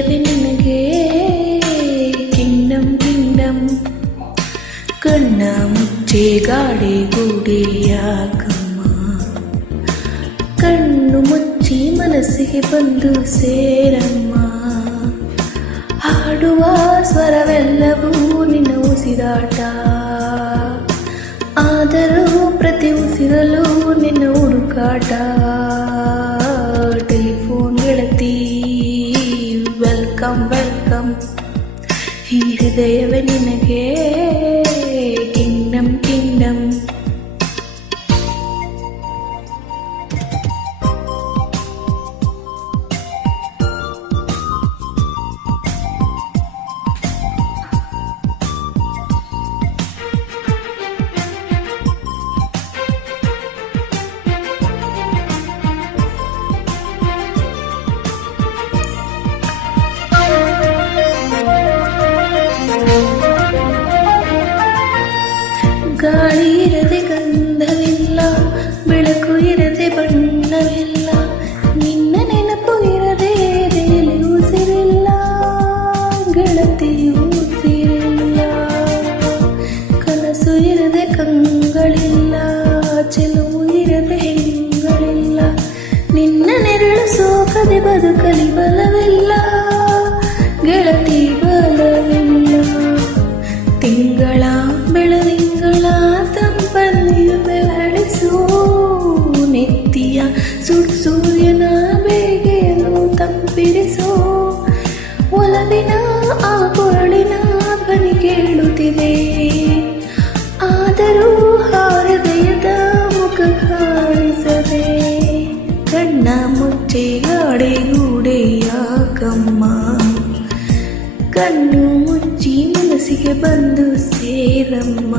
ಹೃದಯವೇ ನಿನಗೆ Kingdom Kingdom. ಕಣ್ಣ ಮುಚ್ಚೆ ಗಾಡಿ ಗೂಡಿಯಾಗಮ್ಮ, ಕಣ್ಣು ಮುಚ್ಚಿ ಮನಸ್ಸಿಗೆ ಬಂದು ಸೇರಮ್ಮ. ಹಾಡುವ ಸ್ವರವೆಲ್ಲವೂ ನಿನ್ನ ಉಸಿರಾಟ, ಆದರೂ ಪ್ರತಿ ಉಸಿರಲು ನಿನ್ನ ಹುಡುಕಾಟ. ಟೆಲಿಫೋನ್ ಗೆಳತಿ ವೆಲ್ಕಮ್ ವೆಲ್ಕಮ್, ಈ ಹೃದಯವೇ ನಿನಗೆ ಕಿಂಗ್ಡಮ್ ಕಿಂಗ್ಡಮ್. ಗಾಳಿ ಇರದೆ ಗಂಧವಿಲ್ಲ, ಬೆಳಕು ಇರದೆ ಬಣ್ಣವಿಲ್ಲ, ನಿನ್ನ ನೆನಪು ಇರದೆ ಎದೆಯಲ್ಲಿ ಉಸಿರಿಲ್ಲ, ಗೆಳತಿ ಉಸಿರಿಲ್ಲ. ಕನಸು ಇರದೆ ಕಂಗಳಿಲ್ಲ, ಚೆಲುವು ಇರದೆ ಹೆಂಗಳಿಲ್ಲ, ನಿನ್ನ ನೆರಳು ಸೋಕದೆ ಬದುಕಲಿ ಬಲವಿಲ್ಲ, ಗೆಳತಿ ಬಲವಿಲ್ಲ. ತಿಂಗಳ ಬೆಳದಿಂಗಳ ತಂಪಲ್ಲಿಯು ಬೆಳಸು, ನೆತ್ತಿಯ ಸುಡ್ ಸೂರ್ಯನ ಬೇಗೆಯನ್ನು ತಂಪಿರಿಸು. ಒಲವಿನ ಆ ಕೊರಳಿನ ಧ್ವನಿ ಕೇಳುತ್ತಿದೆ, ಆದರೂ ಆ ಹೃದಯದ ಮುಖ ಕಾಣಿಸದೆ. ಕಣ್ಣ ಮುಚ್ಚೆ ಗಾಡೆಗೂಡೆಯಾಗಮ್ಮ, ಕಣ್ಣು ಮುಚ್ಚಿ ಮನಸ್ಸಿಗೆ ಬಂದು ಸೇರಮ್ಮ.